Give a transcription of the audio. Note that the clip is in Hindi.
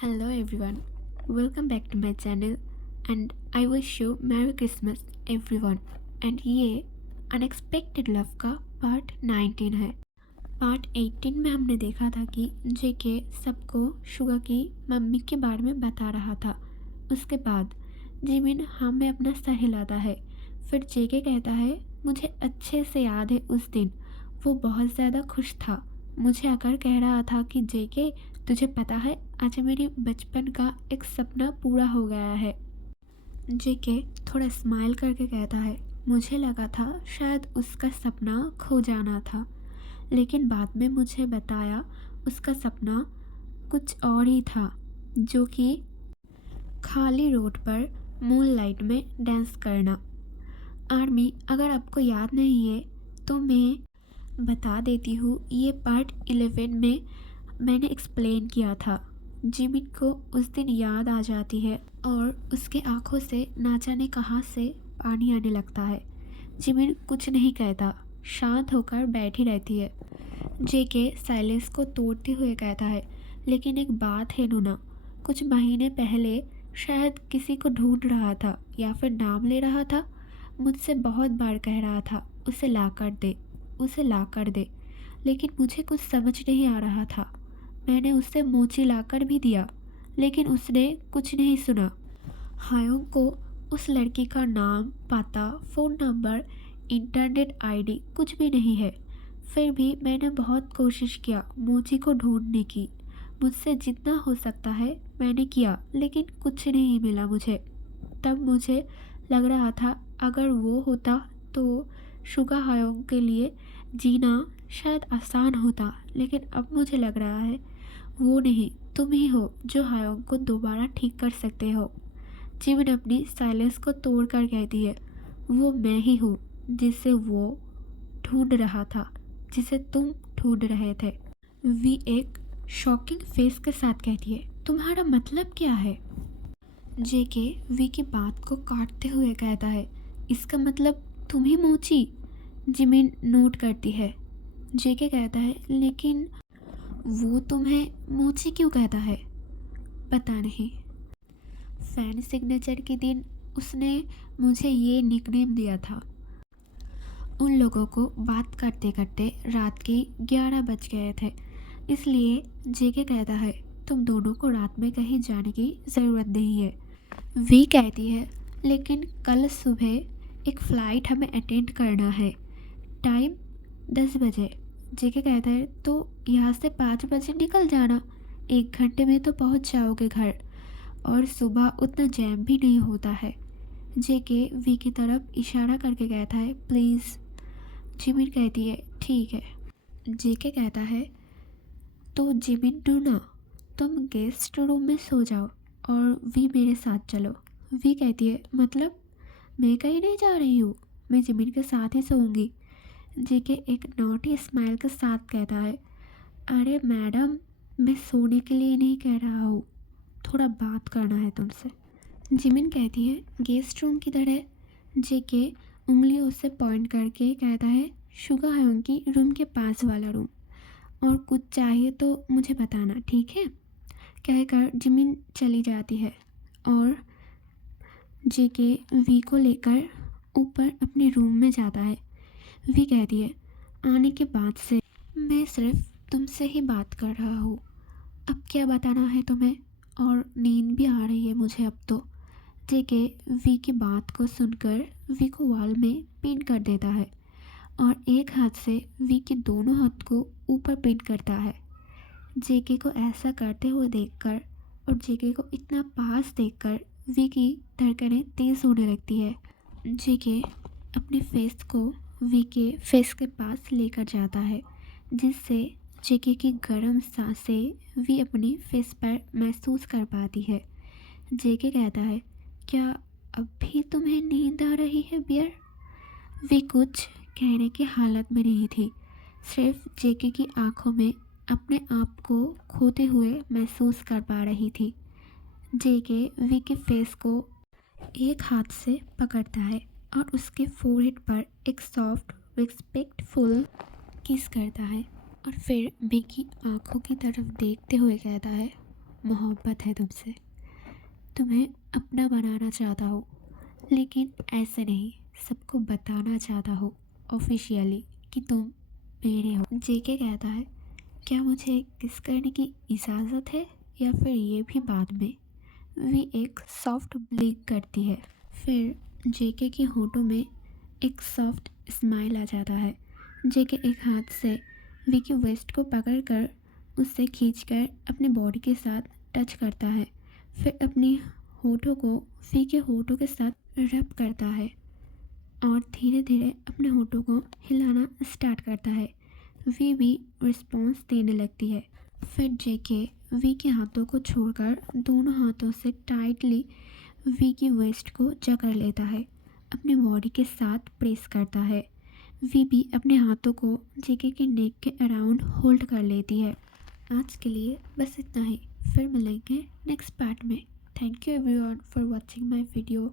Hello everyone, welcome back to my channel and I wish you Merry Christmas everyone। And ये अनएक्सपेक्टेड लव का पार्ट 19 है। पार्ट 18 में हमने देखा था कि जेके सबको शुगा की मम्मी के बारे में बता रहा था। उसके बाद जिमिन हमें अपना सर हिलाता है। फिर जेके कहता है मुझे अच्छे से याद है उस दिन वो बहुत ज़्यादा खुश था। मुझे आकर कह रहा था कि जेके तुझे पता है आज मेरी बचपन का एक सपना पूरा हो गया है। जेके थोड़ा स्माइल करके कहता है मुझे लगा था शायद उसका सपना खो जाना था, लेकिन बाद में मुझे बताया उसका सपना कुछ और ही था, जो कि खाली रोड पर मूनलाइट में डांस करना। आर्मी अगर आपको याद नहीं है तो मैं बता देती हूँ, ये पार्ट 11 में मैंने एक्सप्लेन किया था। जिमिन को उस दिन याद आ जाती है और उसके आंखों से ना जाने कहाँ से पानी आने लगता है। जिमिन कुछ नहीं कहता, शांत होकर बैठी रहती है। जेके साइलेंस को तोड़ते हुए कहता है लेकिन एक बात है नूना, कुछ महीने पहले शायद किसी को ढूंढ रहा था या फिर नाम ले रहा था। मुझसे बहुत बार कह रहा था उसे ला कर दे, उसे ला कर दे, लेकिन मुझे कुछ समझ नहीं आ रहा था। मैंने उसे मोची लाकर भी दिया, लेकिन उसने कुछ नहीं सुना। हायोंग को उस लड़की का नाम, पता, फ़ोन नंबर, इंटरनेट आईडी कुछ भी नहीं है। फिर भी मैंने बहुत कोशिश किया मोची को ढूंढने की। मुझसे जितना हो सकता है मैंने किया, लेकिन कुछ नहीं मिला मुझे। तब मुझे लग रहा था अगर वो होता तो शुगा हायोंग के लिए जीना शायद आसान होता, लेकिन अब मुझे लग रहा है वो नहीं, तुम ही हो जो हायोंग को दोबारा ठीक कर सकते हो। जिमिन अपनी साइलेंस को तोड़कर कहती है वो मैं ही हूँ जिसे वो ढूंढ रहा था, जिसे तुम ढूंढ रहे थे। वी एक शॉकिंग फेस के साथ कहती है तुम्हारा मतलब क्या है। जेके वी की बात को काटते हुए कहता है इसका मतलब तुम ही मोची। जिमिन नोट करती है। जेके कहता है लेकिन वो तुम्हें मोची क्यों कहता है। पता नहीं, फैन सिग्नेचर के दिन उसने मुझे ये निकनेम दिया था। उन लोगों को बात करते करते रात के 11 बज गए थे, इसलिए जेके कहता है तुम दोनों को रात में कहीं जाने की ज़रूरत नहीं है। वी कहती है लेकिन कल सुबह एक फ़्लाइट हमें अटेंड करना है, टाइम 10 बजे। जेके कहता है तो यहाँ से 5 बजे निकल जाना, 1 घंटे में तो पहुँच जाओगे घर, और सुबह उतना जैम भी नहीं होता है। जेके वी की तरफ इशारा करके कहता है प्लीज़। जिमिन कहती है ठीक है। जेके कहता है तो जिमिन टूना तुम गेस्ट रूम में सो जाओ और वी मेरे साथ चलो। वी कहती है मतलब मैं कहीं नहीं जा रही हूँ, मैं जिमिन के साथ ही सोऊंगी। जेके एक नॉटी स्माइल के साथ कहता है अरे मैडम, मैं सोने के लिए नहीं कह रहा हूँ, थोड़ा बात करना है तुमसे। जिमिन कहती है गेस्ट रूम की तरह। जेके उंगलियों से पॉइंट करके कहता है शुगा हायोंग की रूम के पास वाला रूम, और कुछ चाहिए तो मुझे बताना, ठीक है। कहकर जिमिन चली जाती है और जेके वी को लेकर ऊपर अपने रूम में जाता है। वी कहती है आने के बाद से मैं सिर्फ तुमसे ही बात कर रहा हूँ, अब क्या बताना है तुम्हें, और नींद भी आ रही है मुझे अब तो। जेके वी की बात को सुनकर वी को वॉल में पिन कर देता है और एक हाथ से वी के दोनों हाथ को ऊपर पिन करता है। जेके को ऐसा करते हुए देखकर और जेके को इतना पास देखकर वी की धड़कनें तेज़ होने लगती है। जेके अपने फेस को वी के फेस के पास लेकर जाता है, जिससे जेके की गर्म सांसें वी अपनी फेस पर महसूस कर पाती है। जेके कहता है क्या अब भी तुम्हें नींद आ रही है बियर। वी कुछ कहने की हालत में नहीं थी, सिर्फ जेके की आंखों में अपने आप को खोते हुए महसूस कर पा रही थी। जेके वी के फेस को एक हाथ से पकड़ता है और उसके फोरहेड पर एक सॉफ्ट रिस्पेक्टफुल किस करता है और फिर वी की आंखों की तरफ देखते हुए कहता है मोहब्बत है तुमसे, तुम्हें अपना बनाना चाहता हूँ, लेकिन ऐसे नहीं, सबको बताना चाहता हूँ ऑफिशियली कि तुम मेरे हो। जेके कहता है, क्या मुझे किस करने की इजाज़त है या फिर ये भी बाद में। वी एक सॉफ्ट ब्लिंक करती है। फिर जेके के होठों में एक सॉफ्ट स्माइल आ जाता है। जेके एक हाथ से वी की वेस्ट को पकड़कर उससे खींचकर अपनी बॉडी के साथ टच करता है। फिर अपने होठों को वी के होठों के साथ रब करता है और धीरे धीरे अपने होठों को हिलाना स्टार्ट करता है। वी भी रिस्पॉन्स देने लगती है। फिर जेके वी के हाथों को छोड़कर दोनों हाथों से टाइटली वी की वेस्ट को जकड़ लेता है, अपनी बॉडी के साथ प्रेस करता है। वी भी अपने हाथों को जेके के नेक के अराउंड होल्ड कर लेती है। आज के लिए बस इतना ही, फिर मिलेंगे नेक्स्ट पार्ट में। Thank you everyone for watching my video.